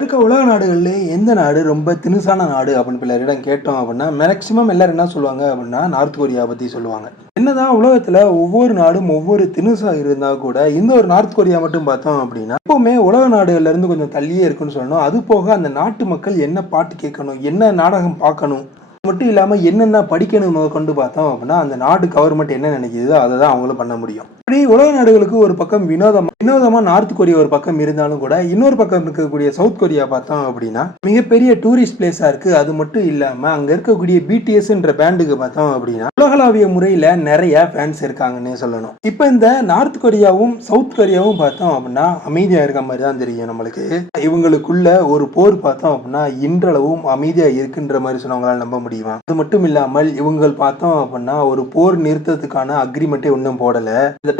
இருக்க உலக நாடுகள்லேயே எந்த நாடு ரொம்ப தினுசான நாடு அப்படின்னு பிள்ளைகளிடம் கேட்டோம் அப்படின்னா மேக்சிமம் எல்லாரும் என்ன சொல்லுவாங்க அப்படின்னா நார்த் கொரியா பற்றி சொல்லுவாங்க. என்னதான் உலகத்தில் ஒவ்வொரு நாடும் ஒவ்வொரு தினுசாக இருந்தால் கூட இந்த ஒரு நார்த் கொரியா மட்டும் பார்த்தோம் அப்படின்னா எப்பவுமே உலக நாடுகள்லேருந்து கொஞ்சம் தள்ளியே இருக்குன்னு சொல்லணும். அது போக அந்த நாட்டு மக்கள் என்ன பாட்டு கேட்கணும் என்ன நாடகம் பார்க்கணும் மட்டும் இல்லாமல் என்னென்ன படிக்கணும் கொண்டு பார்த்தோம் அப்படின்னா அந்த நாடு கவர்மெண்ட் என்ன நினைக்கிதோ அதை தான் அவங்களும் பண்ண முடியும். இப்படி உலக நாடுகளுக்கு ஒரு பக்கம் வினோதமா வினோதமா நார்த் கொரியா ஒரு பக்கம் இருந்தாலும் கூட இன்னொரு பக்கம் இருக்கக்கூடிய சவுத் கொரியா பார்த்தோம் அப்படின்னா மிகப்பெரிய டூரிஸ்ட் பிளேஸா இருக்கு. அது மட்டும் இல்லாம அங்க இருக்கக்கூடிய பிடிஎஸ்ன்ற பேண்டுக்கு பார்த்தோம் அப்படின்னா உலகளாவிய முறையில நிறைய ஃபேன்ஸ் இருக்காங்கன்னே சொல்லணும். இப்போ இந்த நார்த் கொரியாவும் சவுத் கொரியாவும் பார்த்தோம் அப்படின்னா அமைதியா இருக்க மாதிரி தான் தெரியும் நம்மளுக்கு. இவங்களுக்குள்ள ஒரு போர் பார்த்தோம் அப்படின்னா இன்றளவும் அமைதியா இருக்குன்ற மாதிரி சொன்னவங்களால நம்ப முடியுமா? அது மட்டும் இல்லாமல் இவங்க பார்த்தோம் அப்படின்னா ஒரு போர் நிறுத்தத்துக்கான அக்ரிமெண்ட்டே ஒன்றும் போடல.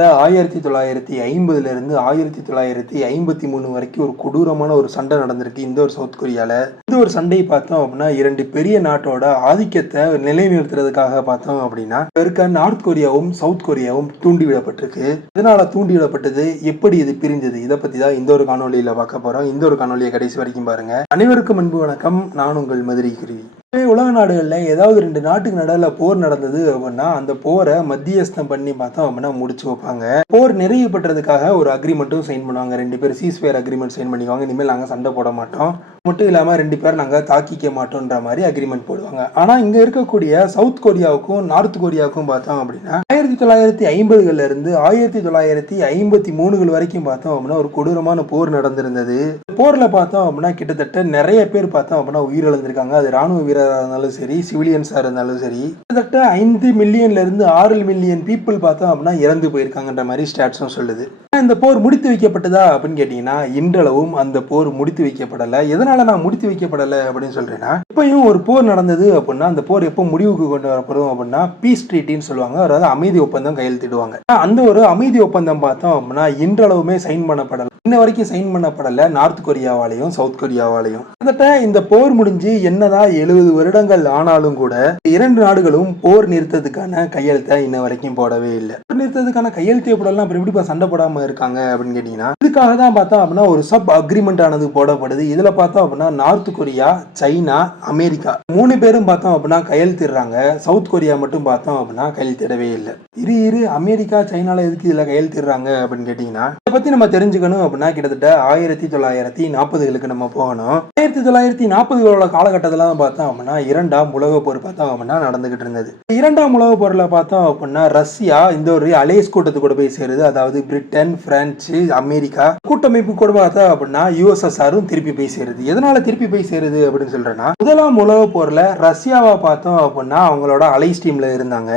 கிட்டத்தட்ட ஆயிரத்தி தொள்ளாயிரத்தி ஐம்பதுல இருந்து ஆயிரத்தி தொள்ளாயிரத்தி ஐம்பத்தி மூணு வரைக்கும் ஒரு கொடூரமான ஒரு சண்டை நடந்திருக்கு இந்த ஒரு சவுத் கொரியால. இந்த ஒரு சண்டையை பார்த்தோம் அப்படின்னா இரண்டு பெரிய நாட்டோட ஆதிக்கத்தை நிலைநிறுத்துறதுக்காக பார்த்தோம் அப்படின்னா இருக்க நார்த் கொரியாவும் சவுத் கொரியாவும் தூண்டிவிடப்பட்டிருக்கு இதனால தூண்டிவிடப்பட்டது எப்படி இது பிரிஞ்சது? இதை பத்தி தான் இந்த ஒரு காணொலியில பார்க்க போறோம். இந்த ஒரு காணொலியை கடைசி வரைக்கும் பாருங்க. அனைவருக்கும் அன்பு வணக்கம். நான் உங்கள் மதுரை குருவி உலக நாடுகளில் ஏதாவது ரெண்டு நாட்டுக்கு நடுவில் போர் நடந்தது அப்படின்னா அந்த போரை மத்தியஸ்தம் பண்ணி பார்த்தோம் அப்படின்னா முடிச்சு வைப்பாங்க. போர் நிறைவு பெற்றதுக்காக ஒரு அக்ரிமெண்ட்டும் சைன் பண்ணுவாங்க. ரெண்டு பேர் சீஸ்வேர் அக்ரிமெண்ட் சைன் பண்ணிக்குவாங்க. இனிமேல் நாங்கள் சண்டை போட மாட்டோம். மட்டும் இல்லாமல் ரெண்டு பேர் நாங்கள் தாக்கிக்க மாட்டோன்ற மாதிரி அக்ரிமெண்ட் போடுவாங்க. ஆனால் இங்கே இருக்கக்கூடிய சவுத் கொரியாவுக்கும் நார்த் கொரியாவுக்கும் பார்த்தோம் அப்படின்னா ஆயிரத்தி தொள்ளாயிரத்தி ஐம்பதுகள்ல இருந்து ஆயிரத்தி தொள்ளாயிரத்தி ஐம்பத்தி மூணுகள் வரைக்கும் பார்த்தோம் அப்படின்னா ஒரு கொடூரமான போர் நடந்திருந்தது. போரில் பார்த்தோம் அப்படின்னா கிட்டத்தட்ட நிறைய பேர் பார்த்தோம் அப்படின்னா உயிரிழந்திருக்காங்க. அது ராணுவ இருக்கிறதா இருந்தாலும் சரி சிவிலியன்ஸாக இருந்தாலும் சரி கிட்டத்தட்ட ஐந்து மில்லியன்ல இருந்து ஆறு மில்லியன் பீப்புள் பார்த்தோம் அப்படின்னா இறந்து போயிருக்காங்கன்ற மாதிரி ஸ்டாட்ஸும் சொல்லுது. இந்த போர் முடித்து வைக்கப்பட்டதா அப்படின்னு கேட்டிங்கன்னா இன்றளவும் அந்த போர் முடித்து வைக்கப்படலை. எதனால நான் முடித்து வைக்கப்படலை அப்படின்னு சொல்கிறேன்னா இப்பயும் ஒரு போர் நடந்தது அப்படின்னா அந்த போர் எப்போ முடிவுக்கு கொண்டு வரப்படும் அப்படின்னா பீஸ் ட்ரீட்டின்னு சொல்லுவாங்க. அதாவது அமைதி ஒப்பந்தம் கையெழுத்திடுவாங்க. அந்த ஒரு அமைதி ஒப்பந்தம் பார்த்தோம் அப்படின்னா இன்றளவுமே சைன் பண்ணப்படலை. இன்ன வரைக்கும் சைன் பண்ணப்படலை. நார்த் கொரியாவாலையும் சவுத் கொரியாவாலையும் கிட்டத்தட்ட இந்த போர் முடிஞ்சு என்னதான் எழுபது வருடங்கள் ஆனாலும் கூட இரண்டு நாடுகளும் போர் நிறுத்தத்துக்கான கையெழுத்தை இன்ன வரைக்கும் போடவே இல்லை. போர் நிறுத்தத்துக்கான கையெழுத்தே போடலாம் அப்புறம் எப்படி சண்டை போடாம இருக்காங்க அப்படின்னு கேட்டீங்கன்னா இதுக்காக தான் பார்த்தோம் அப்படின்னா ஒரு சப் அக்ரிமெண்ட் ஆனது போடப்படுது. இதுல பார்த்தோம் அப்படின்னா நார்த் கொரியா சைனா அமெரிக்கா மூணு பேரும் பார்த்தோம் அப்படின்னா கையெழுத்திடுறாங்க. சவுத் கொரியா மட்டும் பார்த்தோம் அப்படின்னா கையெழுத்திடவே இல்லை. இரு இரு அமெரிக்கா சைனால எதுக்கு இதுல கையெழுத்திடுறாங்க அப்படின்னு கேட்டீங்கன்னா இதை பத்தி நம்ம தெரிஞ்சுக்கணும் அப்படின்னா அப்படின்னா கிட்டத்தட்ட ஆயிரத்தி தொள்ளாயிரத்தி நாற்பதுகளுக்கு நம்ம போகணும். ஆயிரத்தி தொள்ளாயிரத்தி நாற்பதுகளோட காலகட்டத்தில் தான் பார்த்தோம் அப்படின்னா இரண்டாம் உலக போர் பார்த்தோம் அப்படின்னா நடந்துகிட்டு இருந்தது. இரண்டாம் உலக போரில் பார்த்தோம் அப்படின்னா ரஷ்யா இந்த ஒரு அலேஸ் கூட்டத்து கூட போய் சேருது. அதாவது பிரிட்டன் பிரான்ஸ் அமெரிக்கா கூட்டமைப்பு கூட பார்த்தா அப்படின்னா யூஎஸ்எஸ்ஆரும் திருப்பி போய் சேருது. எதனால திருப்பி போய் சேருது அப்படின்னு சொல்றேன்னா முதலாம் உலக போர்ல ரஷ்யாவை பார்த்தோம் அப்படின்னா அவங்களோட அலைஸ் டீம்ல இருந்தாங்க.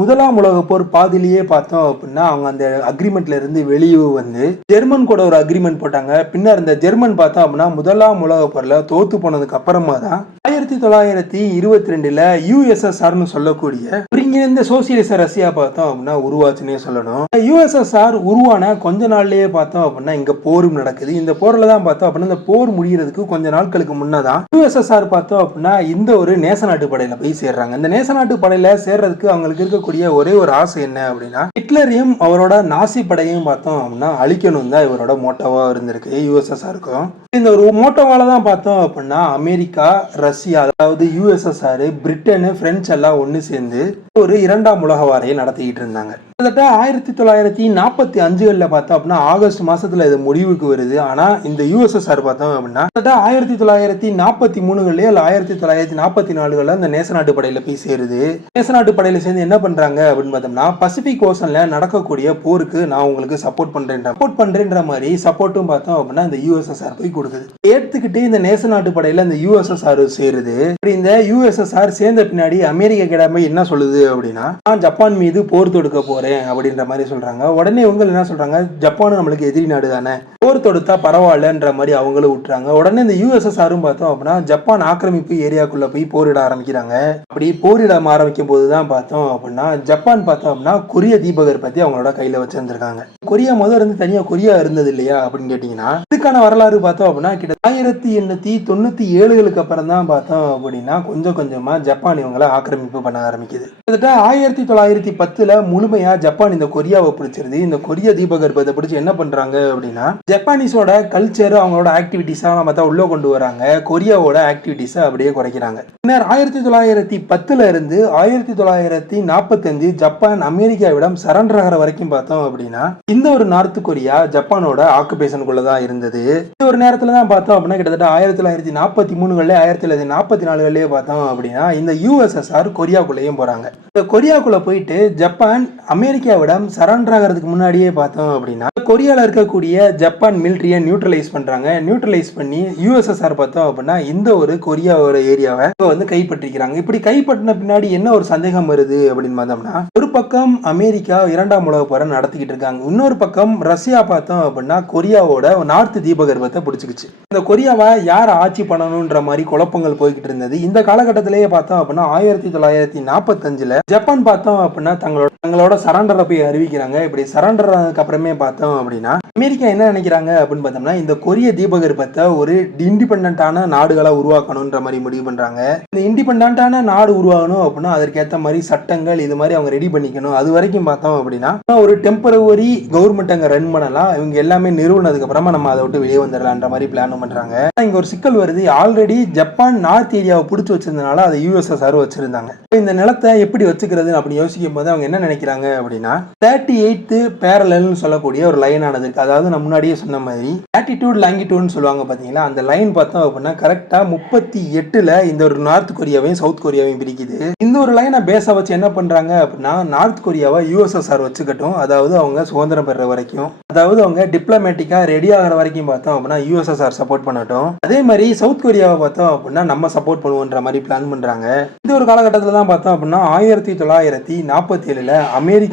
முதலாம் உலக போர் பாதிலேயே பார்த்தோம் அப்படின்னா அவங்க அந்த அக்ரிமெண்ட்ல இருந்து வெளியே வந்து ஜெர்மன் கூட ஒரு அக்ரிமெண்ட் போட்டாங்க. பின்னர் இந்த ஜெர்மன் பார்த்தோம் அப்படின்னா முதலாம் உலக போர்ல தோத்து போனதுக்கு அப்புறமா தான் ஆயிரத்தி தொள்ளாயிரத்தி இருபத்தி ரெண்டுல யூஎஸ்எஸ்ஆர்னு சொல்லக்கூடிய ஒருங்கிணைந்த சோசியலிச ரஷ்யா பார்த்தோம் அப்படின்னா உருவாச்சுன்னே சொல்லணும். யூஎஸ்எஸ்ஆர் உருவான கொஞ்ச நாள்லயே பார்த்தோம் அப்படின்னா இங்க போரும் நடக்குது. இந்த போர்ல தான் பார்த்தோம் அப்படின்னா இந்த போர் முடியறதுக்கு கொஞ்ச நாட்களுக்கு முன்னதான் யூஎஸ்எஸ்ஆர் பார்த்தோம் அப்படின்னா இந்த ஒரு நேச நாட்டு படையில போய் சேர்றாங்க. இந்த நேச நாட்டு படையில சேர்றதுக்கு அவங்களுக்கு இருக்கக்கூடிய ஒரே ஒரு ஆசை என்ன அப்படின்னா ஹிட்லரையும் அவரோட நாசி படையும் பார்த்தோம் அப்படின்னா அழிக்கணும் தான் இவரோட மோட்டோவா இருந்திருக்கு. யூஎஸ்எஸ்ஆருக்கும் இந்த ஒரு மோட்டோவால தான் பார்த்தோம் அப்படின்னா அமெரிக்கா ரஷ்யா அதாவது யூஎஸ்எஸ்ஆர் பிரிட்டனு பிரெஞ்சு எல்லாம் ஒன்று சேர்ந்து ஒரு இரண்டாம் உலக வாரையை நடத்திக்கிட்டு இருந்தாங்க. கிட்டத்தட்ட ஆயிரத்தி தொள்ளாயிரத்தி நாற்பத்தி அஞ்சுகளில் பார்த்தோம் அப்படின்னா ஆகஸ்ட் மாதத்தில் இது முடிவுக்கு வருது. ஆனால் இந்த யூஎஸ்எஸ்ஆர் பார்த்தோம் அப்படின்னா கிட்டத்தட்ட ஆயிரத்தி தொள்ளாயிரத்தி நாற்பத்தி மூணுகள்லயே இல்லை ஆயிரத்தி தொள்ளாயிரத்தி நாற்பத்தி நாலுகளில் அந்த நேச நாட்டு படையில் போய் சேருது. நேச நாட்டு படையில் சேர்ந்து என்ன பண்ணுறாங்க அப்படின்னு பார்த்தோம்னா பசிபிக் ஓசனில் நடக்கக்கூடிய போருக்கு நான் உங்களுக்கு சப்போர்ட் பண்ணுறேன் சப்போர்ட் பண்ணுறேன்ற மாதிரி சப்போர்ட்டும் பார்த்தோம் அப்படின்னா இந்த யூஎஸ்எஸ்ஆர் போய் கொடுக்குது. ஏற்றுக்கிட்டே இந்த நேச நாட்டு படையில் இந்த யூஎஸ்எஸ்ஆர் சேருது. இப்படி இந்த யூஎஸ்எஸ்ஆர் சேர்ந்த பின்னாடி அமெரிக்க கிடமை என்ன சொல்லுது அப்படின்னா நான் ஜப்பான் மீது போர் தொடுக்க போறேன் அப்படின்ற மாதிரி சொல்றாங்க. உடனே இவங்க என்ன சொல்றாங்க? ஜப்பான் நம்மளுக்கு எதிரி நாடு தானே. போர் தொடுத்தா பரவாயில்லன்ற மாதிரி அவங்களும் விட்டுறாங்க உடனே இந்த யூஎஸ்எஸ்ஆரும் பார்த்தோம் அப்படின்னா ஜப்பான் ஆக்கிரமிப்பு ஏரியாக்குள்ள போய் போரிட ஆரம்பிக்கிறாங்க. அப்படி போரிட ஆரம்பிக்கும் போது தான் பார்த்தோம் அப்படின்னா ஜப்பான் பார்த்தோம் அப்படின்னா கொரிய தீபகர் பத்தி அவங்களோட கையில் வச்சிருந்திருக்காங்க. கொரியா முதல் இருந்து தனியா கொரியா இருந்தது இல்லையா அப்படின்னு கேட்டிங்கன்னா இதுக்கான வரலாறு பார்த்தோம் அப்படின்னா கிட்ட ஆயிரத்தி எண்ணூத்தி தொண்ணூத்தி ஏழுகளுக்கு அப்புறம் தான் பார்த்தோம் அப்படின்னா கொஞ்சம் கொஞ்சமா ஜப்பான் இவங்களை ஆக்கிரமிப்பு பண்ண ஆரம்பிக்குது. கிட்டத்தட்ட ஆயிரத்தி தொள்ளாயிரத்தி பத்துல முழுமையாக ஜப்பான் இந்த கொரியாவை பிடிச்சிருது இந்த கொரிய தீபகற்பத்தை பிடிச்சி என்ன பண்றாங்க அப்படின்னா ஜப்பானீஸோட கல்ச்சர் அவங்களோட ஆக்டிவிட்டீஸாக நம்ம தான் உள்ளே கொண்டு வராங்க. கொரியாவோட ஆக்டிவிட்டீஸை அப்படியே குறைக்கிறாங்க. பின்னர் ஆயிரத்தி தொள்ளாயிரத்தி பத்தில் இருந்து ஆயிரத்தி தொள்ளாயிரத்தி நாற்பத்தஞ்சு ஜப்பான் அமெரிக்காவிடம் சரண்டர் ஆகிற வரைக்கும் பார்த்தோம் அப்படின்னா இந்த ஒரு நார்த் கொரியா ஜப்பானோட ஆக்குபேஷனுக்குள்ள தான் இருந்தது. இந்த ஒரு நேரத்துல தான் பார்த்தோம் அப்படின்னா கிட்டத்தட்ட ஆயிரத்தி தொள்ளாயிரத்தி நாற்பத்தி மூணுகள்ல ஆயிரத்தி தொள்ளாயிரத்தி நாற்பத்தி நாலுகளிலே பார்த்தோம் அப்படின்னா இந்த யூஎஸ்எஸ்ஆர் கொரியாக்குள்ளேயும் போறாங்க. இந்த கொரியாக்குள்ள போயிட்டு ஜப்பான் அமெரிக்காவிடம் சரண்டர் ஆகிறதுக்கு முன்னாடியே பார்த்தோம் அப்படின்னா கொரியாவில் இருக்கக்கூடிய ஜப்பான் மிலிட்ரியை நியூட்ரலைஸ் பண்றாங்க. நியூட்ரலைஸ் பண்ணி யூஎஸ்எஸ்ஆர் பார்த்தோம் அப்படின்னா இந்த ஒரு கொரியாவோட ஏரியாவை வந்து கைப்பற்றிக்கிறாங்க. இப்படி கைப்பற்றின பின்னாடி என்ன ஒரு சந்தேகம் வருது அப்படின்னு பார்த்தோம்னா ஒரு பக்கம் அமெரிக்கா இரண்டாம் உலக போரை நடத்திக்கிட்டு இருக்காங்க. இன்னொரு பக்கம் ரஷ்யா பார்த்தோம் அப்படின்னா கொரியாவோட நார்த் தீபகற்பத்தை பிடிச்சிக்கிச்சு. இந்த கொரியாவை யார் ஆட்சி பண்ணணுன்ற மாதிரி குழப்பங்கள் போய்கிட்டு இருந்தது. இந்த காலகட்டத்திலேயே பார்த்தோம் அப்படின்னா ஆயிரத்தி தொள்ளாயிரத்தி நாற்பத்தஞ்சில் ஜப்பான் பார்த்தோம் அப்படின்னா தங்களோட தங்களோட சரண்டரை போய் அறிவிக்கிறாங்க. இப்படி சரண்டர் அப்புறமே பார்த்தோம் அப்படின்னா அமெரிக்கா என்ன நினைக்கிறாங்க அப்படின்னு பார்த்தோம்னா இந்த கொரிய தீபகற்பத்தை ஒரு இண்டிபெண்டான நாடுகளா உருவாக்கணுன்ற மாதிரி முடிவு பண்றாங்க. இந்த இண்டிபெண்டான நாடு உருவாகணும் அப்படின்னா அதற்கேற்ற மாதிரி சட்டங்கள் இது மாதிரி அவங்க ரெடி பண்ணிக்கணும். அது வரைக்கும் பார்த்தோம் அப்படின்னா ஒரு டெம்பரவரி கவர்மெண்ட் அங்க ரன் பண்ணலாம். இவங்க எல்லாமே நிறுவனதுக்கு அப்புறமா நம்ம அதை விட்டு வெளியே வந்துடலான்ற மாதிரி பிளான் பண்றாங்க. இங்கே இங்க ஒரு சிக்கல் வருது. ஆல்ரெடி ஜப்பான் நார்த் ஏரியாவை பிடிச்சி வச்சிருந்தனால அதை யூஎஸ்எஸ்ஆர் வச்சிருந்தாங்க. இந்த நிலத்தை எப்படி வச்சுக்கிறது அப்படின்னு யோசிக்கும் போது அவங்க என்ன நினைக்கிறாங்க அப்படின்னா தேர்ட்டி எயித்து பேரலல்னு சொல்லக்கூடிய ஒரு லைன் இருக்குது அதாவது நான் முன்னாடியே சொன்ன மாதிரி ஆட்டிடியூட் லாங்கிடியூட்னு சொல்லுவாங்க பார்த்தீங்களா அந்த லைன் பார்த்தோம் அப்படின்னா கரெக்டாக முப்பத்தி எட்டுல இந்த ஒரு நார்த் கொரியாவையும் சவுத் கொரியாவையும் பிரிக்குது. இந்த ஒரு லைனை பேஸா வச்சு என்ன பண்றாங்க அப்படின்னா நார்த் கொரியாவை யூஎஸ்எஸ்ஆர் வச்சுக்கட்டும். அதாவது அவங்க சுதந்திரம் பெற வரைக்கும். அதாவது அவங்க டிப்ளமேட்டிக்காக ரெடி ஆகிற வரைக்கும் பார்த்தோம் அப்படின்னா யூஎஸ்எஸ்ஆர் சப்போர்ட் பண்ணட்டும். அதே மாதிரி சவுத் கொரியாவை பார்த்தோம் அப்படின்னா நம்ம சப்போர்ட் பண்ணுவோன்ற மாதிரி பிளான் பண்றாங்க. இந்த ஒரு காலகட்டத்தில் தான் பார்த்தோம் அப்படின்னா ஆயிரத்தி தொள்ளாயிரத்தி நாற்பத்தி ஏழுல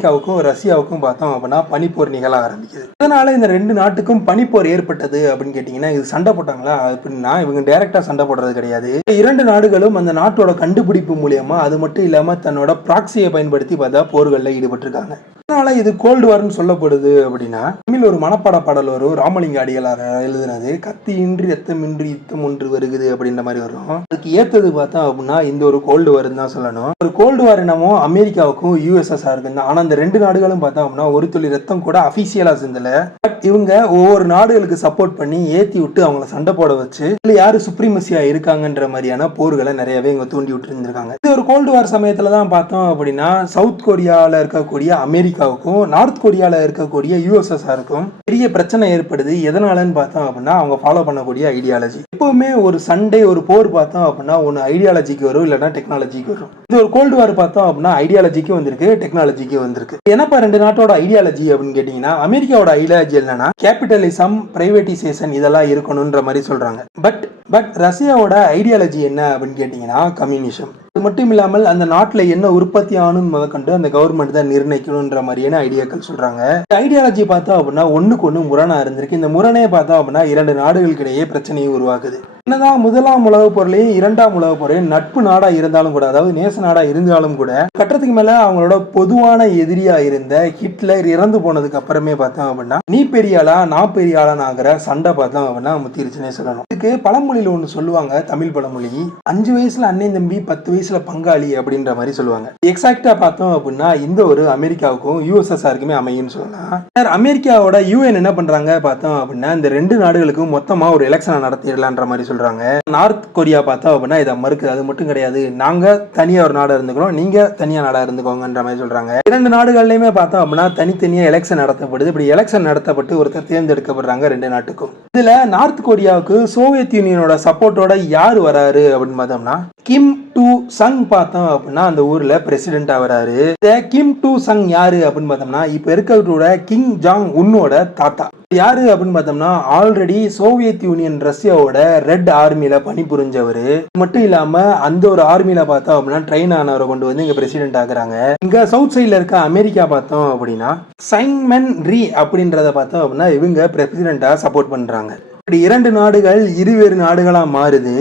அமெரிக்காவுக்கும் ரஷ்யாவுக்கும் பார்த்தோம் அப்படின்னா பனிப்போர் நிகழ ஆரம்பிக்குது. இதனால இந்த ரெண்டு நாட்டுக்கும் பனிப்போர் ஏற்பட்டது அப்படின்னு கேட்டிங்கன்னா இது சண்டை போட்டாங்களா? அப்படின்னா இவங்க டைரக்டா சண்டை போடுறது கிடையாது. இரண்டு நாடுகளும் அந்த நாட்டோட கண்டுபிடிப்பு மூலியமா அது மட்டும் இல்லாம தன்னோட ப்ராக்சியை பயன்படுத்தி பார்த்தா போர்களில் ஈடுபட்டிருக்காங்க. அதனால இது கோல்டு வார்னு சொல்லப்படுது அப்படின்னா தமிழ் ஒரு மனப்பாட பாடல் வரும் ராமலிங்க அடிகளார் எழுதுனது கத்தி இன்றி ரத்தமின்றி யுத்தம் ஒன்று வருகுது அப்படின்ற மாதிரி வரும். அதுக்கு ஏத்தது பார்த்தா அப்படின்னா இந்த ஒரு கோல்டு வார்னு தான் சொல்லணும். ஒரு கோல்டு வார் என்னமோ அமெரிக்காவுக்கும் யூஎஸ்எஸ்ஆருக்கும் தான் ஆனா அந்த ரெண்டு நாடுகளும் பார்த்தா அப்படின்னா ஒரு துளி ரத்தம் கூட அபிஷியலா சிந்தல. பட் இவங்க ஒவ்வொரு நாடுகளுக்கு சப்போர்ட் பண்ணி ஏத்தி விட்டு அவங்கள சண்டை போட வச்சு இல்ல யாரு சுப்ரீமசியா இருக்காங்கன்ற மாதிரியான போர்களை நிறையவே இவங்க தூண்டி விட்டு இருந்திருக்காங்க இது ஒரு கோல்டு வார் சமயத்துல தான் பார்த்தோம் அப்படின்னா சவுத் கொரியாவில் இருக்கக்கூடிய அமெரிக்கா அமெரிக்காவுக்கும் நார்த் கொரியால இருக்கக்கூடிய யூஎஸ்எஸ்ஆருக்கும் பெரிய பிரச்சனை ஏற்படுது. எதனாலன்னு பார்த்தோம் அப்படின்னா அவங்க ஃபாலோ பண்ணக்கூடிய ஐடியாலஜி எப்பவுமே ஒரு சண்டே ஒரு போர் பார்த்தோம் அப்படின்னா ஒன்று ஐடியாலஜிக்கு வரும் இல்லைன்னா டெக்னாலஜிக்கு வரும். இது ஒரு கோல்டு வார் பார்த்தோம் அப்படின்னா ஐடியாலஜிக்கு வந்திருக்கு டெக்னாலஜிக்கு வந்திருக்கு. என்னப்பா ரெண்டு நாட்டோட ஐடியாலஜி அப்படின்னு கேட்டிங்கன்னா அமெரிக்காவோட ஐடியாலஜி என்னன்னா கேபிட்டலிசம் பிரைவேட்டிசேஷன் இதெல்லாம் இருக்கணுன்ற மாதிரி சொல்றாங்க. பட் பட் ரஷ்யாவோட ஐடியாலஜி என்ன அப்படின்னு கேட்டிங்கன்னா கம்யூனிசம் அது மட்டும் இல்லாமல் அந்த நாட்டில் என்ன உற்பத்தி ஆகணும்னு முதற்கொண்டு அந்த கவர்மெண்ட் தான் நிர்ணயிக்கணுன்ற மாதிரியான ஐடியாக்கள் சொல்றாங்க. இந்த ஐடியாலஜி பார்த்தோம் அப்படின்னா ஒன்றுக்கு ஒன்று முரணாக இருந்திருக்கு. இந்த முரணே பார்த்தோம் அப்படின்னா இரண்டு நாடுகளுக்கிடையே பிரச்சனையை உருவாக்குது. என்னதான் முதலாம் உலகப் பொருளையும் இரண்டாம் உலகப் பொருளையும் நட்பு நாடா இருந்தாலும் கூட அதாவது நேச நாடா இருந்தாலும் கூட கட்டத்துக்கு மேல அவங்களோட பொதுவான எதிரியா இருந்த ஹிட்லர் இறந்து போனதுக்கு அப்புறமே பார்த்தோம் அப்படின்னா நீ பெரிய ஆளா நான் பெரிய ஆகிற சண்டை பார்த்தோம் அப்படின்னா முத்திருச்சுன்னே சொல்லணும். இதுக்கு பழமொழியில ஒன்று சொல்லுவாங்க தமிழ் பழமொழி. அஞ்சு வயசுல அண்ணன் தம்பி பத்து வயசுல பங்காளி அப்படின்ற மாதிரி சொல்லுவாங்க. எக்ஸாக்டா பார்த்தோம் அப்படின்னா இந்த ஒரு அமெரிக்காவுக்கும் யூஎஸ்எஸ்ஆருக்குமே அமையும் சொல்லலாம் சார் அமெரிக்காவோட யூஎன் என்ன பண்றாங்க பார்த்தோம் அப்படின்னா இந்த ரெண்டு நாடுகளுக்கும் மொத்தமா ஒரு எலெக்ஷனை நடத்திடலான்ற மாதிரி சொல்கிறாங்க நார்த் கொரியா பார்த்தோம் அப்படின்னா இதை மறுக்குது. அது மட்டும் கிடையாது. நாங்க தனியா ஒரு நாடா இருந்துக்கிறோம். நீங்க தனியாக நாடா இருந்துக்கோங்கன்ற மாதிரி சொல்றாங்க. இரண்டு நாடுகள்லையுமே பார்த்தோம் அப்படின்னா தனித்தனியாக எலெக்ஷன் நடத்தப்படுது. இப்படி எலெக்ஷன் நடத்தப்பட்டு ஒருத்தர் தேர்ந்தெடுக்கப்படுறாங்க ரெண்டு நாட்டுக்கும். இதுல நார்த் கொரியாவுக்கு சோவியத் யூனியனோட சப்போர்ட்டோட யார் வராரு அப்படின்னு பார்த்தோம்னா கிம் டு சங் பார்த்தோம் அப்படின்னா அந்த ஊரில் பிரசிடென்ட் ஆகிறாரு. இந்த கிம் டு சங் யாரு அப்படின்னு பார்த்தோம்னா இப்போ இருக்கிறவரோட கிங் ஜாங் உன்னோட தாத்தா. யாரு அப்படின்னு பார்த்தோம்னா ஆல்ரெடி சோவியத் யூனியன் ரஷ்யாவோட ரெட் ஆர்மியில பணிபுரிஞ்சவர். மட்டும் இல்லாம அந்த ஒரு ஆர்மியில பார்த்தோம் அப்படின்னா ட்ரெயின் ஆனவரை கொண்டு வந்து இங்க பிரசிடென்ட் ஆகுறாங்க. இங்க சவுத் சைட்ல இருக்க அமெரிக்கா பார்த்தோம் அப்படின்னா சைன்மென் ரீ அப்படின்றத பார்த்தோம் அப்படின்னா இவங்க பிரசிடென்ட்டா சப்போர்ட் பண்றாங்க. இப்படி இரண்டு நாடுகள் இருவேறு நாடுகளா மாறுது.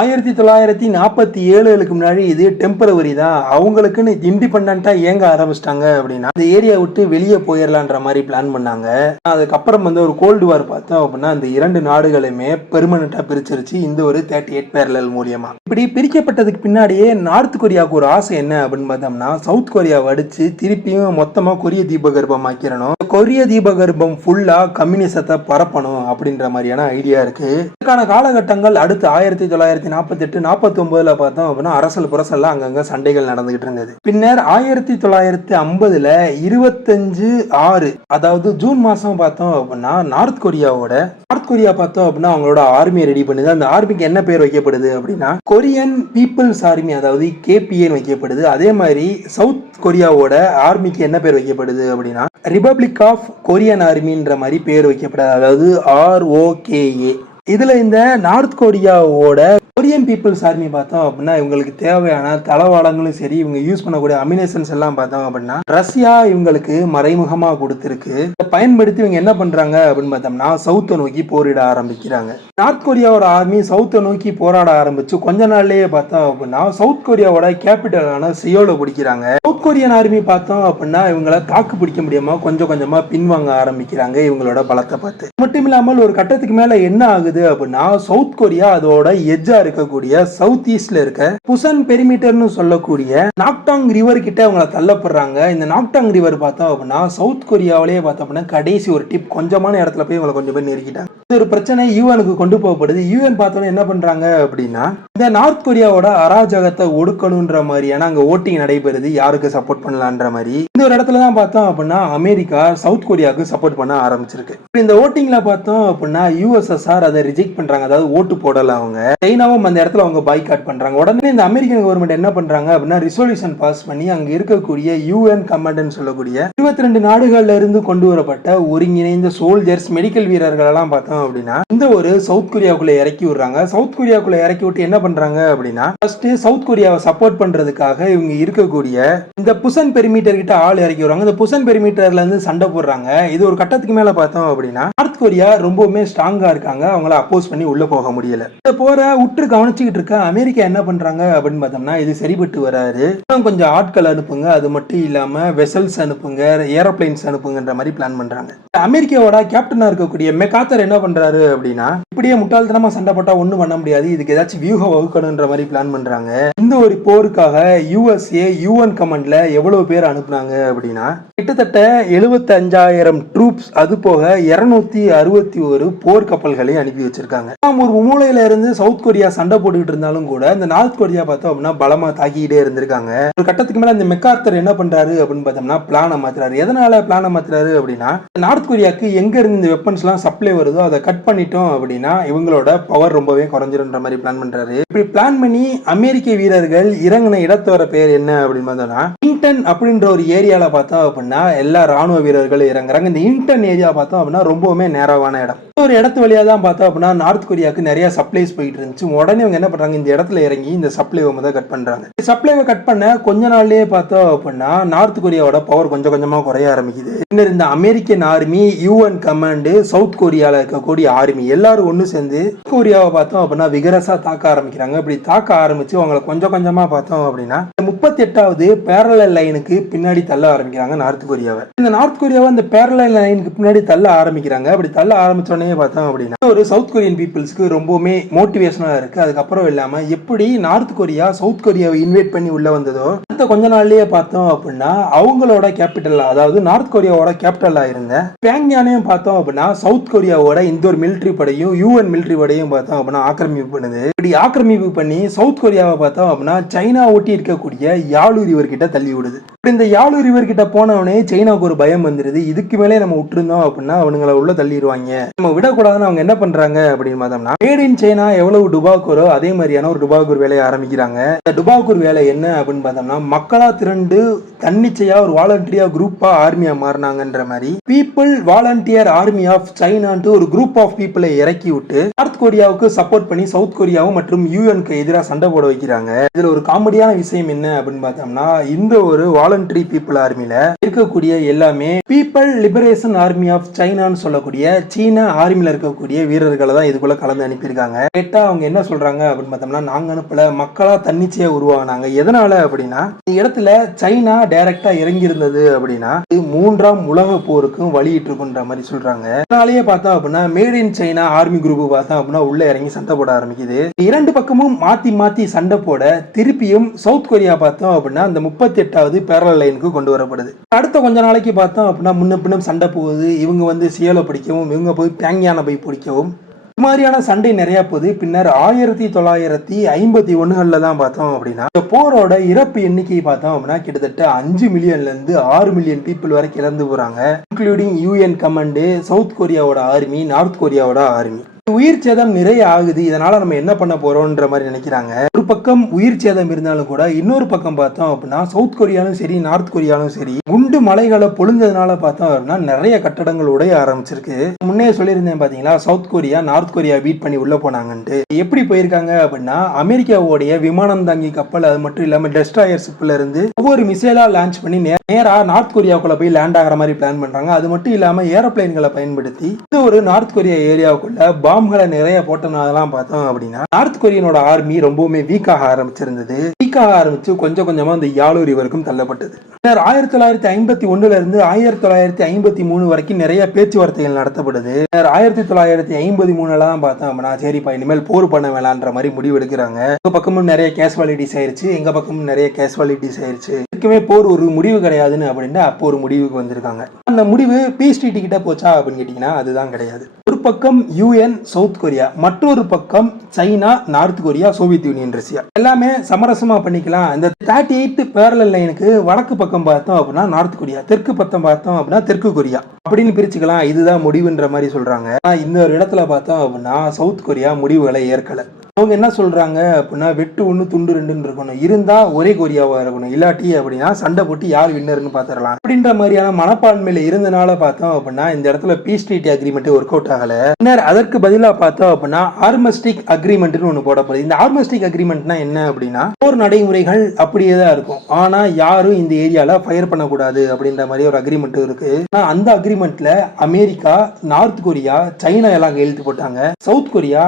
ஆயிரத்தி தொள்ளாயிரத்தி நாற்பத்தி ஏழுகளுக்கு முன்னாடி இது டெம்பரவரி தான். அவங்களுக்குன்னு இண்டிபெண்டா இயங்க ஆரம்பிச்சிட்டாங்க அப்படின்னா அந்த ஏரியா விட்டு வெளியே போயிடலான்ற மாதிரி பிளான் பண்ணாங்க. அதுக்கப்புறம் வந்து ஒரு கோல்டு வார் பார்த்தோம் அப்படின்னா இந்த இரண்டு நாடுகளுமே பெர்மனண்டா பிரிச்சிருச்சு இந்த ஒரு தேர்ட்டி எயிட் பேரலல் மூலியமா. இப்படி பிரிக்கப்பட்டதுக்கு பின்னாடியே நார்த் கொரியாவுக்கு ஒரு ஆசை என்ன அப்படின்னு பார்த்தோம்னா சவுத் கொரியாவை அடிச்சு திருப்பியும் மொத்தமாக கொரிய தீபகற்பம் ஆக்கிரணும் கொரிய தீபகற்பம் ஃபுல்லா கம்யூனிசத்தை பரப்பணும் அப்படின்ற மாதிரியான ஐடியா இருக்கு. இதுக்கான காலகட்டங்கள் அடுத்து ஆயிரத்தி தொள்ளாயிரத்தி ஆயிரத்தி நாற்பத்தெட்டு நாற்பத்தி பார்த்தோம் அப்படின்னா அரசல் புரசல்லாம் அங்கங்கே சண்டைகள் நடந்துகிட்டு இருந்தது. பின்னர் ஆயிரத்தி தொள்ளாயிரத்தி ஐம்பதில் இருபத்தஞ்சு ஆறு அதாவது ஜூன் மாதம் பார்த்தோம் அப்படின்னா நார்த் கொரியாவோட நார்த் கொரியா பார்த்தோம் அப்படின்னா அவங்களோட ஆர்மியை ரெடி பண்ணுது. அந்த ஆர்மிக்கு என்ன பேர் வைக்கப்படுது அப்படின்னா கொரியன் பீப்புள்ஸ் ஆர்மி அதாவது கேபிஏன்னு வைக்கப்படுது. அதே மாதிரி சவுத் கொரியாவோட ஆர்மிக்கு என்ன பேர் வைக்கப்படுது அப்படின்னா ரிபப்ளிக் ஆஃப் கொரியன் ஆர்மின்ற மாதிரி பேர் வைக்கப்படாது. அதாவது ஆர்ஓகேஏ இதுல இந்த நார்த் கொரியாவோட கொரியன் பீப்புள்ஸ் ஆர்மி பார்த்தோம் அப்படின்னா இவங்களுக்கு தேவையான தளவாடங்களும் சரி இவங்க யூஸ் பண்ணக்கூடிய அமினேஷன்ஸ் எல்லாம் பார்த்தோம் அப்படின்னா ரஷ்யா இவங்களுக்கு மறைமுகமாக கொடுத்துருக்கு. இதை பயன்படுத்தி இவங்க என்ன பண்ணுறாங்க அப்படின்னு பார்த்தோம்னா சவுத்தை நோக்கி போரிட ஆரம்பிக்கிறாங்க. நார்த் கொரியாவோட ஆர்மி சவுத்தை நோக்கி போராட ஆரம்பிச்சு கொஞ்ச நாள்லேயே பார்த்தோம் அப்படின்னா சவுத் கொரியாவோட கேபிட்டலான சியோல பிடிக்கிறாங்க. சவுத் கொரியன் ஆர்மி பார்த்தோம் அப்படின்னா இவங்கள தாக்கு பிடிக்க முடியாம கொஞ்சம் கொஞ்சமாக பின்வாங்க ஆரம்பிக்கிறாங்க இவங்களோட பலத்தை பார்த்து. மட்டும் இல்லாமல் ஒரு கட்டத்துக்கு மேலே என்ன ஆகுது அப்படின்னா சவுத் கொரியா அதோட எஜ்ஜா இருக்கக்கூடிய சவுத் ஈஸ்ட்ல இருக்க புசன் பெரிமீட்டர்னு சொல்லக்கூடிய நாக்டாங் ரிவர் கிட்ட அவங்களை தள்ளப்படுறாங்க. இந்த நாக்டாங் ரிவர் பார்த்தோம் அப்படின்னா சவுத் கொரியாவிலேயே பார்த்தோம் அப்படின்னா கடைசி ஒரு டிப் கொஞ்சமான இடத்துல போய் இவங்களை கொஞ்சம் பேர் நெருக்கிட்டாங்க. இது ஒரு பிரச்சனை யூஎனுக்கு கொண்டு போகப்படுது. யூஎன் பார்த்தோன்னா என்ன பண்றாங்க அப்படின்னா இந்த நார்த் கொரியாவோட அராஜகத்தை ஒடுக்கணுன்ற மாதிரியான அங்க ஓட்டிங் நடைபெறுது. யாருக்கு சப்போர்ட் பண்ணலான்ற மாதிரி. இந்த ஒரு இடத்துல தான் பார்த்தோம் அப்படின்னா அமெரிக்கா சவுத் கொரியாவுக்கு சப்போர்ட் பண்ண ஆரம்பிச்சிருக்கு. இந்த ஓட்டிங்ல பார்த்தோம் அப்படின்னா யூஎஸ்எஸ்ஆர் அதை ரிஜெக்ட் பண்றாங்க. அதாவது ஓட்டு போடல அவங்க. சைனாவும் அந்த இடத்துல அவங்க பாய்காட் பண்றாங்க. உடனே இந்த அமெரிக்கன் கவர்மெண்ட் என்ன பண்றாங்க அப்படின்னா ரிசொல்யூஷன் பாஸ் பண்ணி அங்க இருக்கக்கூடிய யூஎன் கமாண்ட்னு சொல்லக்கூடிய இருபத்தி ரெண்டு நாடுகள்ல இருந்து கொண்டு வரப்பட்ட ஒருங்கிணைந்த சோல்ஜர்ஸ் மெடிக்கல் வீரர்கள் எல்லாம் பார்த்தோம் அப்படின்னா இந்த ஒரு சவுத் கொரியாவுக்குள்ள இறக்கி விடுறாங்க. சவுத் கொரியாவுக்குள்ள இறக்கி விட்டு என்ன பண்றாங்க அப்படின்னா ஃபர்ஸ்ட் சவுத் கொரியாவை சப்போர்ட் பண்றதுக்காக இவங்க இருக்கக்கூடிய இந்த புசன் பெருமீட்டர் கிட்ட ஆள் இறக்கி விடுறாங்க. இந்த புசன் பெருமீட்டர்ல இருந்து சண்டை போடுறாங்க. இது ஒரு கட்டத்துக்கு மேல பார்த்தோம் அப்படின்னா நார்த் கொரியா ரொம்பவுமே ஸ்ட்ராங்கா இருக்காங்க. அவங்கள அப்போஸ் பண்ணி உள்ள போக முடியல. இந்த போற உற்று கவனிச்சுக்கிட்டு இருக்க அமெரிக்கா என்ன பண்றாங்க அப்படின்னு பார்த்தோம்னா இது சரிபட்டு வராது. இன்னும் கொஞ்சம் ஆட்கள் அனுப்புங்க அது மட்டும் இல்லாம வெசல்ஸ் அனுப்புங்க ஏரோப்ளைன்ஸ் அனுப்புங்கன்ற மாதிரி பிளான் பண்றாங்க. அமெரிக்காவோட கேப்டனா இருக்கக்கூடிய மெக்காத்தர் என்ன பண்றாரு அப்படின்னா இப்படியே முட்டாள்தனமா சண்டை போட்டா ஒண்ணும் பண்ண முடியாது இதுக்கு ஏதாச்சும் வியூக வகுக்கணுன்ற மாதிரி பிளான் பண்றாங்க. இந்த ஒரு போருக்காக யூஎஸ்ஏ யூஎன் கமாண்ட்ல எவ்வளவு பேர் அனுப்புனாங்க அப்படின்னா கிட்டத்தட்ட எழுபத்தஞ்சாயிரம் ட்ரூப்ஸ் அது போக இருநூத்தி அறுபத்தி ஒரு போர் கப்பல்களை அனுப்பி வச்சிருக்காங்க. நாம் ஒரு மூலையில இருந்து சவுத் கொரியா சண்டை போட்டுக்கிட்டு இருந்தாலும் கூட இந்த நார்த் கொரியா பார்த்தோம் அப்படின்னா பலமா தாக்கிக்கிட்டே இருந்திருக்காங்க. ஒரு கட்டத்துக்கு மேல இந்த மெக்கார்த்தர் என்ன பண்றாரு அப்படின்னு பார்த்தோம்னா பிளானை மாத்துறாரு. எதனால பிளானை மாத்துறாரு அப்படின்னா நார்த் கொரியாக்கு எங்க இருந்து இந்த வெப்பன்ஸ் எல்லாம் சப்ளை வருதோ அதை கட் பண்ணிட்டோம் அப்படின்னா இவங்களோட பவர் ரொம்பவே குறைஞ்சிருன்ற மாதிரி பிளான் பண்றாரு. இப்படி பிளான் பண்ணி அமெரிக்க வீரர்கள் இறங்கின இடத்தோட பேர் என்ன அப்படின்னு பார்த்தோம்னா கிங்டன் அப்படின்ற ஒரு ஏரியால பார்த்தோம் அப்படின்னா அப்படின்னா எல்லா ராணுவ வீரர்களும் இறங்குறாங்க. இந்த இன்டர்ன் ஏரியா பார்த்தோம் அப்படின்னா ரொம்பவுமே நேரவான இடம். ஒரு இடத்து வழியாக தான் பார்த்தோம் அப்படின்னா நார்த் கொரியாவுக்கு நிறைய சப்ளைஸ் போயிட்டு இருந்துச்சு. உடனே இவங்க என்ன பண்ணுறாங்க இந்த இடத்துல இறங்கி இந்த சப்ளைவை முதல் கட் பண்ணுறாங்க சப்ளைவை கட் பண்ண கொஞ்ச நாள்லேயே பார்த்தோம் அப்படின்னா நார்த் கொரியாவோட பவர் கொஞ்சம் கொஞ்சமாக குறைய ஆரம்பிக்குது. பின்னர் இந்த American army UN command South கொரியாவில் இருக்கக்கூடிய ஆர்மி எல்லாரும் ஒன்று சேர்ந்து கொரியாவை பார்த்தோம் அப்படின்னா விகரசாக தாக்க ஆரம்பிக்கிறாங்க. இப்படி தாக்க ஆரம்பிச்சு அவங்களை கொஞ்சம் கொஞ்சமாக பார்த்தோம் அப்படின்னா முப்பத்தி எட்டாவது பேரல லைனுக்கு பின்னாடி தள்ள ஆரம்பிக்கிறாங்க நார்த் கொரியாவை. இந்த நார்த் கொரியாவை இந்த பேரலல் லைனுக்கு பின்னாடி தள்ள ஆரம்பிக்கிறாங்க. அப்படி தள்ள ஆரம்பிச்ச உடனே பார்த்தோம் அப்படின்னா ஒரு சவுத் கொரியன் பீப்புள்ஸ்க்கு ரொம்பவுமே மோட்டிவேஷனாக இருக்கு. அதுக்கப்புறம் இல்லாம எப்படி நார்த் கொரியா சவுத் கொரியாவை இன்வைட் பண்ணி உள்ள வந்ததோ அடுத்த கொஞ்ச நாள்லயே பார்த்தோம் அப்படின்னா அவங்களோட கேபிட்டல் அதாவது நார்த் கொரியாவோட கேபிட்டலாக இருந்த பேங்யானையும் பார்த்தோம் அப்படின்னா சவுத் கொரியாவோட இந்த ஒரு மிலிட்டரி படையும் யூஎன் மிலிட்டரி படையும் பார்த்தோம் அப்படின்னா ஆக்கிரமிப்பு பண்ணுது. இப்படி ஆக்கிரமிப்பு பண்ணி சவுத் கொரியாவை பார்த்தோம் அப்படின்னா சைனா ஒட்டி இருக்கக்கூடிய யாழு ரிவர் கிட்ட தள்ளி விடுது. இந்த யாழு ரிவர் கிட்ட போனவனே சைனாவுக்கு ஒரு பயம் வந்துருது. இதுக்கு மேலே நம்ம விட்டுருந்தோம் அப்படின்னா அவனுங்களை உள்ள தள்ளிடுவாங்க. நம்ம விடக்கூடாதுன்னு அவங்க என்ன பண்றாங்க அப்படின்னு பார்த்தோம்னா மேட் இன் சைனா எவ்வளவு டுபாக்கூரோ அதே மாதிரியான ஒரு டுபாக்கூர் வேலையை ஆரம்பிக்கிறாங்க. இந்த டுபாக்கூர் வேலை என்ன அப்படின்னு பார்த்தோம்னா மக்களா திரண்டு தன்னிச்சையா ஒரு வாலண்டியா குரூப்பா ஆர்மியா மாறினாங்கன்ற மாதிரி பீப்புள் வாலண்டியர் ஆர்மி ஆஃப் சைனான்ட்டு ஒரு குரூப் ஆஃப் பீப்புளை இறக்கி விட்டு நார்த் கொரியாவுக்கு சப்போர்ட் பண்ணி சவுத் கொரியாவும் மற்றும் யூஎனுக்கு எதிராக சண்டை போட வைக்கிறாங்க. இதுல ஒரு காமெடியான விஷயம் என்ன அப்படின்னு பார்த்தோம்னா இந்த ஒரு வாலண்டரி பீப்புள் ஆர்மில இருக்கக்கூடிய எல்லாமே பீப்பிள் லிபரேஷன் ஆர்மி ஆஃப் சைனான்னு சொல்லக்கூடிய சீன ஆர்மியில் இருக்கக்கூடிய வீரர்களை தான் இதுக்குள்ள கலந்து அனுப்பியிருக்காங்க. கேட்டா அவங்க என்ன சொல்றாங்க அப்படின்னு பார்த்தோம்னா நாங்க அனுப்பல மக்களாக தன்னிச்சையாக உருவாகினாங்க எதனால அப்படின்னா இந்த இடத்துல சைனா டைரக்டா இறங்கி இருந்தது அப்படின்னா இது மூன்றாம் உலக போருக்கும் வழியிட்டு இருக்குன்ற மாதிரி சொல்றாங்க. அதனாலேயே பார்த்தோம் அப்படின்னா made in China army group பார்த்தோம் அப்படின்னா உள்ள இறங்கி சண்டை போட ஆரம்பிக்குது. இரண்டு பக்கமும் மாத்தி மாத்தி சண்டை போட திருப்பியும் சவுத் கொரியா பார்த்தோம் அப்படின்னா அந்த முப்பத்தி எட்டாவது பேரல் லைனுக்கு கொண்டு வரப்படுது. அடுத்த கொஞ்ச நாளைக்கு பார்த்தோம் அப்படின்னா முன்ன பின்னும் சண்டை போகுது. இவங்க வந்து சியலை பிடிக்கவும் இவங்க போய் பேங்கியான போய் பிடிக்கவும். இது மாதிரியான சண்டை நிறையா போகுது. பின்னர் ஆயிரத்தி தொள்ளாயிரத்தி ஐம்பத்தி ஒன்றுகளில் தான் பார்த்தோம் அப்படின்னா இந்த போரோட இறப்பு எண்ணிக்கை பார்த்தோம் அப்படின்னா கிட்டத்தட்ட அஞ்சு மில்லியன்லேருந்து ஆறு மில்லியன் பீப்புள் வரைக்கும் இறந்து போகிறாங்க இன்க்ளூடிங் யூஎன் கமாண்டு சவுத் கொரியாவோட ஆர்மி நார்த் கொரியாவோட ஆர்மி உயிர் சேதம் நிறைய ஆகுது இதனால நம்ம என்ன பண்ண போறோம்ன்ற மாதிரி நினைக்கிறாங்க. ஒரு பக்கம் உயிர் சேதம் இருந்தாலும் கூட இன்னொரு பக்கம் பார்த்தோம் அப்படின்னா சவுத் கொரியாலும் சரி நார்த் கொரியாலும் சரி குண்டு மலைகளை பொழுந்ததுனால பார்த்தோம் அப்படின்னா நிறைய கட்டடங்கள் உடைய ஆரம்பிச்சிருக்கு. முன்னே சொல்லியிருந்தேன் பாத்தீங்களா South Korea North Korea beat பண்ணி உள்ள போனாங்கன்ட்டு. எப்படி போயிருக்காங்க அப்படின்னா அமெரிக்காவுடைய விமானம் தாங்கி கப்பல் அது மட்டும் இல்லாம டெஸ்ட்ராயர் ஷிப்ல இருந்து ஒவ்வொரு மிசைலா லான்ச் பண்ணி நேரா நார்த் கொரியாவுக்குள்ள போய் லேண்ட் ஆகிற மாதிரி பிளான் பண்றாங்க. அது மட்டும் இல்லாம ஏரோப்ளைன்களை பயன்படுத்தி இது ஒரு நார்த் கொரியா ஏரியாவுக்குள்ள பாம்களை நிறைய போட்டனாலாம் பார்த்தோம் அப்படின்னா நார்த் கொரியனோட ஆர்மி ரொம்பவுமே வீக்காக ஆரம்பிச்சிருந்தது. வீக்காக ஆரம்பிச்சு கொஞ்சம் கொஞ்சமா அந்த யாழூர் இவருக்கும் தள்ளப்பட்டது. பின்னர் ஆயிரத்தி தொள்ளாயிரத்தி ஐம்பத்தி ஒண்ணுல இருந்து ஆயிரத்தி தொள்ளாயிரத்தி ஐம்பத்தி மூணு வரைக்கும் நிறைய பேச்சுவார்த்தைகள் நடத்தப்படுது. பின்னர் ஆயிரத்தி தொள்ளாயிரத்தி ஐம்பத்தி மூணுல தான் பார்த்தோம் அப்படின்னா சரிப்பா இனிமேல் போர் பண்ண வேணான்ற மாதிரி முடிவு எடுக்கிறாங்க. எங்க பக்கமும் நிறைய கேஸ்வாலிட்டிஸ் ஆயிருச்சு எங்க பக்கமும் நிறைய கேஸ்வாலிட்டிஸ் ஆயிருச்சு. இதுக்குமே போர் ஒரு முடிவு கிடையாதுன்னு அப்படின்ட்டு அப்போ ஒரு முடிவுக்கு வந்திருக்காங்க. அந்த முடிவு பீஸ் ட்ரீட்டி கிட்ட போச்சா அப்படின்னு கேட்டிங்கன்னா அதுதான் கிடையாது. ஒரு பக்கம் யூஎன் சவுத் கொரியா மற்றொரு பக்கம் China North Korea Soviet Union Russia எல்லாமே சமரசமாக பண்ணிக்கலாம். இந்த தேர்ட்டி எயிட் பேரல லைனுக்கு வடக்கு பக்கம் பார்த்தோம் அப்படின்னா நார்த் கொரியா தெற்கு பக்கம் பார்த்தோம் அப்படின்னா தெற்கு கொரியா அப்படின்னு பிரிச்சுக்கலாம். இதுதான் முடிவுன்ற மாதிரி சொல்கிறாங்க இந்த ஒரு இடத்துல பார்த்தோம் அப்படின்னா சவுத் கொரியா முடிவுகளை ஏற்கலை. அவங்க என்ன சொல்றாங்க அப்படின்னா வெட்டு ஒன்று துண்டு ரெண்டுன்னு இருக்கணும். இருந்தால் ஒரே கொரியாவா இருக்கணும். இல்லாட்டி அப்படின்னா சண்டை போட்டு யார் வின்னர்னு பார்த்துடலாம் அப்படின்ற மாதிரியான மனப்பான்மையில இருந்தனால பார்த்தோம் அப்படின்னா இந்த இடத்துல peace treaty agreement work out ஆகலை. பின்னர் அதற்கு பதிலா பார்த்தோம் அப்படின்னா ஆர்மஸ்டிக் அக்ரிமெண்ட்னு ஒன்று போடப்படுது இந்த ஆர்மஸ்டிக் அக்ரிமெண்ட்னா என்ன அப்படின்னா போர் நடைமுறைகள் அப்படியே தான் இருக்கும். ஆனா யாரும் இந்த ஏரியால ஃபயர் பண்ணக்கூடாது அப்படின்ற மாதிரி ஒரு அக்ரிமெண்ட் இருக்கு. ஆனால் அந்த அக்ரிமெண்ட்ல அமெரிக்கா நார்த் கொரியா சைனா எல்லாம் கையெழுத்து போட்டாங்க. சவுத் கொரியா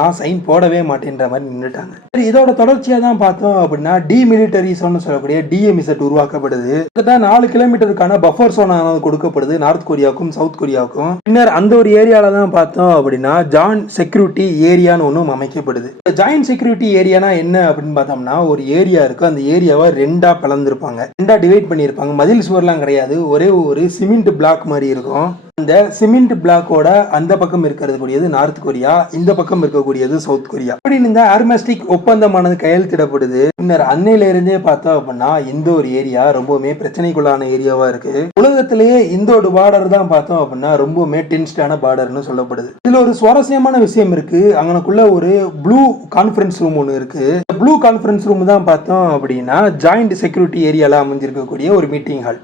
நான் சைன் போட போடவே மாட்டேன்ற மாதிரி நின்றுட்டாங்க சரி இதோட தொடர்ச்சியாக தான் பார்த்தோம் அப்படின்னா டிமிலிட்டரி சோன் சொல்லக்கூடிய டிஎம்இசட் உருவாக்கப்படுது. கிட்டத்தட்ட நாலு கிலோமீட்டருக்கான பஃபர் சோன் கொடுக்கப்படுது நார்த் கொரியாவுக்கும் சவுத் கொரியாவுக்கும். பின்னர் அந்த ஒரு ஏரியாவில் தான் பார்த்தோம் அப்படின்னா ஜான் செக்யூரிட்டி ஏரியான்னு ஒன்றும் அமைக்கப்படுது. இந்த ஜாயின்ட் செக்யூரிட்டி ஏரியானா என்ன அப்படின்னு பார்த்தோம்னா ஒரு ஏரியா இருக்கு. அந்த ஏரியாவை ரெண்டா பிளந்திருப்பாங்க ரெண்டா டிவைட் பண்ணியிருப்பாங்க. மதில் சுவர்லாம் கிடையாது. ஒரே ஒரு சிமெண்ட் பிளாக் மாதிரி இருக்கும். அந்த சிமெண்ட் பிளாக்கோட அந்த பக்கம் இருக்கிறது கூடியது நார்த் கொரியா இந்த பக்கம் இருக்கக்கூடியது சவுத் கொரியா. அப்படின்னு இந்த ஆர்மஸ்டிக் ஒப்பந்தமானது கையெழுத்திடப்படுது. பின்னர் அன்னையில இருந்தே பார்த்தோம் அப்படின்னா இந்த ஒரு ஏரியா ரொம்பவுமே பிரச்சனைக்குள்ளான ஏரியாவா இருக்கு. உலகத்திலேயே இந்த ஒரு பார்டர் தான் பார்த்தோம் அப்படின்னா ரொம்பவுமே டென்ஸ்டான பார்டர்னு சொல்லப்படுது. இதுல ஒரு சுவாரஸ்யமான விஷயம் இருக்கு. அங்கனக்குள்ள ஒரு ப்ளூ கான்ஃபரன்ஸ் ரூம் ஒன்று இருக்கு. ப்ளூ கான்ஃபரன்ஸ் ரூம் தான் பார்த்தோம் அப்படின்னா ஜாயிண்ட் செக்யூரிட்டி ஏரியால அமைஞ்சிருக்கக்கூடிய ஒரு மீட்டிங் ஹால்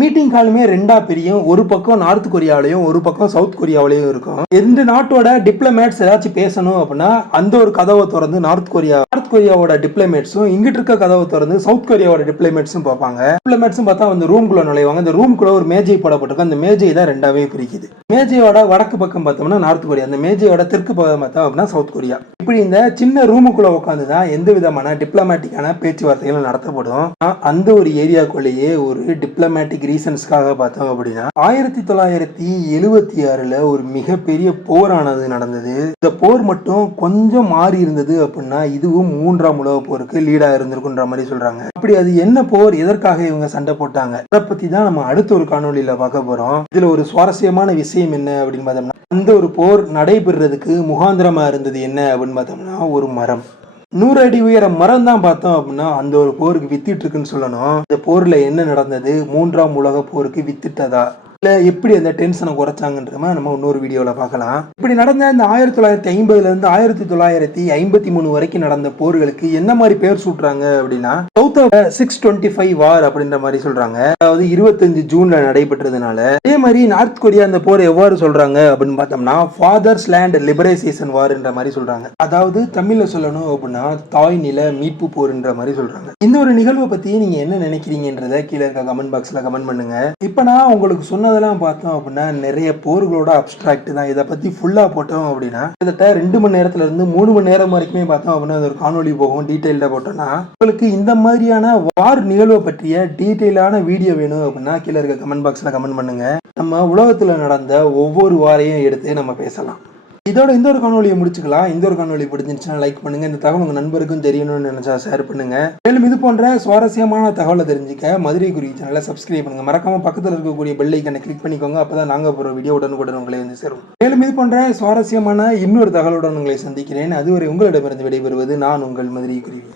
மீட்டிங் ஹாலுமே ரெண்டா பிரியும். ஒரு பக்கம் நார்த் கொரியாவிலையும் ஒரு பக்கம் சவுத் கொரியாவிலையும் இருக்கும். எந்த நாட்டோட டிப்ளமேட்ஸ் ஏதாச்சும் பேசணும் அப்படின்னா அந்த ஒரு கதவை திறந்து நார்த் கொரியா நார்த் கொரியாவோட டிப்ளமேட்ஸும் இங்கிட்டு இருக்க கதவை திறந்து சவுத் கொரியாவோட டிப்ளமேட்ஸும் பார்ப்பாங்க. டிப்ளமேட்ஸும் பார்த்தா வந்து ரூம்குள்ள நுழைவாங்க. அந்த ரூம்குள்ள ஒரு மேஜை போடப்பட்டிருக்கும் அந்த மேஜை தான் ரெண்டாவே பிரிக்குது. மேஜையோட வடக்கு பக்கம் பார்த்தோம்னா நார்த் கொரியா அந்த மேஜையோட தெற்கு பக்கம் பார்த்தோம் அப்படின்னா சவுத் கொரியா. இப்படி இந்த சின்ன ரூமுக்குள்ள உட்காந்து தான் எந்த விதமான டிப்ளமேட்டிக்கான பேச்சுவார்த்தைகளும் நடத்தப்படும் அந்த ஒரு ஏரியாக்குள்ளேயே ஒரு டிப்ளமேட்டிக் ரீசன்ஸ்க்காக பார்த்தோம் அப்படின்னா ஆயிரத்தி தொள்ளாயிரத்தி எழுவத்தி ஆறுல ஒரு மிகப்பெரிய போரானது நடந்தது. இந்த போர் மட்டும் கொஞ்சம் மாறி இருந்தது அப்படின்னா இதுவும் மூன்றாம் உலக போருக்கு லீடா இருந்திருக்குன்ற மாதிரி சொல்றாங்க. அப்படி அது என்ன போர்? எதற்காக இவங்க சண்டை போட்டாங்க? அதை பத்தி தான் நம்ம அடுத்த ஒரு காணொலியில பார்க்க போறோம். இதுல ஒரு சுவாரஸ்யமான விஷயம் என்ன அப்படின்னு பார்த்தோம்னா அந்த ஒரு போர் நடைபெறுறதுக்கு முகாந்திரமா இருந்தது என்ன அப்படின்னு பார்த்தோம்னா ஒரு மரம். நூறு அடி உயர மரம் தான் பார்த்தோம் அப்படின்னா அந்த ஒரு போருக்கு வித்திட்டு இருக்குன்னு சொல்லணும். இந்த போர்ல என்ன நடந்தது? மூன்றாம் உலக போருக்கு வித்திட்டதா? இல்ல எப்படி அந்த டென்ஷனை குறைச்சாங்கன்ற மாதிரி நம்ம இன்னொரு வீடியோல பார்க்கலாம். இப்படி நடந்த இந்த ஆயிரத்தி தொள்ளாயிரத்தி ஐம்பதுல இருந்து ஆயிரத்தி தொள்ளாயிரத்தி ஐம்பத்தி மூணு வரைக்கும் நடந்த போர்களுக்கு என்ன மாதிரி பேர் சூட்டுறாங்க அப்படின்னா South six twenty five war அப்படின்ற மாதிரி சொல்றாங்க. அதாவது இருபத்தஞ்சு ஜூன்ல நடைபெற்றதுனால அதே மாதிரி நார்த் கொரியா அந்த போர் எவ்வாறு சொல்றாங்க அப்படின்னு பார்த்தோம்னா ஃபாதர்ஸ் லேண்ட் லிபரேசேஷன் வார்ன்ற மாதிரி சொல்றாங்க. அதாவது தமிழ்ல சொல்லணும் அப்படின்னா தாய் நில மீட்பு போர்ன்ற மாதிரி சொல்றாங்க. இந்த ஒரு நிகழ்வை பத்தி நீங்க என்ன நினைக்கிறீங்கன்றத கீழே இருக்க கமெண்ட் பாக்ஸ்ல கமெண்ட் பண்ணுங்க. இப்போ நான் உங்களுக்கு சொன்னதெல்லாம் பார்த்தோம் அப்படின்னா நிறைய போர்களோட அப்டிராக்ட் தான். இதை பத்தி ஃபுல்லா போட்டோம் அப்படின்னா கிட்டத்தட்ட ரெண்டு மணி நேரத்துல இருந்து மூணு மணி நேரம் வரைக்குமே பார்த்தோம் அப்படின்னா அது ஒரு காணொலி போகும் டீட்டெயில்டா போட்டோம்னா உங்களுக்கு இந்த மாதிரி மாதிரியான வார் நிகழ்வை பற்றிய டீட்டெயிலான வீடியோ வேணும் அப்படின்னா கீழே இருக்க கமெண்ட் பாக்ஸில் கமெண்ட் பண்ணுங்க. நம்ம உலகத்தில் நடந்த ஒவ்வொரு வாரையும் எடுத்து நம்ம பேசலாம். இதோட இந்த ஒரு காணொலியை முடிச்சுக்கலாம். இந்த ஒரு காணொலி பிடிச்சிருந்துச்சுன்னா லைக் பண்ணுங்க. இந்த தகவல் உங்க நண்பருக்கும் தெரியணும்னு நினைச்சா ஷேர் பண்ணுங்க. மேலும் இது போன்ற சுவாரஸ்யமான தகவலை தெரிஞ்சுக்க மதுரை குறி சேனலை சப்ஸ்கிரைப் பண்ணுங்க. மறக்காம பக்கத்தில் இருக்கக்கூடிய பெல் ஐக்கனை கிளிக் பண்ணிக்கோங்க. அப்பதான் நாங்க போற வீடியோ உடனுக்குடன் உங்களை வந்து சேரும். மேலும் இது போன்ற சுவாரஸ்யமான இன்னொரு தகவலுடன் உங்களை சந்திக்கிறேன். அதுவரை உங்களிடமிருந்து விடைபெறுவது நான் உங்கள் மதுரை குருவி.